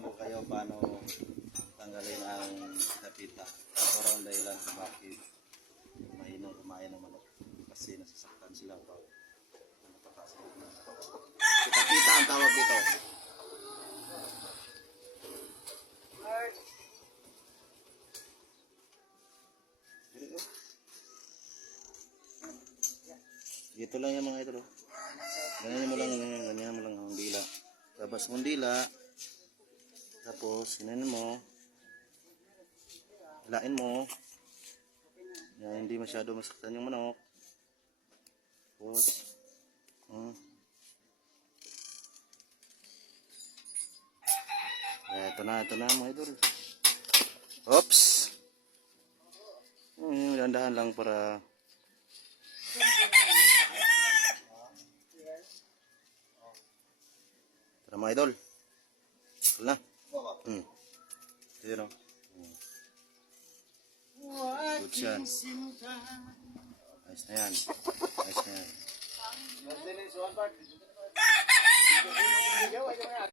ko kayo paano tanggalin ang kapita. Raw ang dahilan kung bakit mahinang kumain ng manok. Kasi nasasaktan sila ang manok. Kita-kita ang tawag dito. Dito lang yung mga ito. oh. Ganyan mo lang, ganyan, ganyan mo lang ang dila. Labas mo ang dila. Tapos, ganyan mo. Hilain mo. Yan, hindi masyado masaktan yung manok. Tapos, hmm. Ito na, ito na mga idol. Oops! Hmm, dahan-dahan lang para Tara mga idol. Wala na. Ito yun o. Hmm. Good yan. Ayos na yan. Ayos na yan.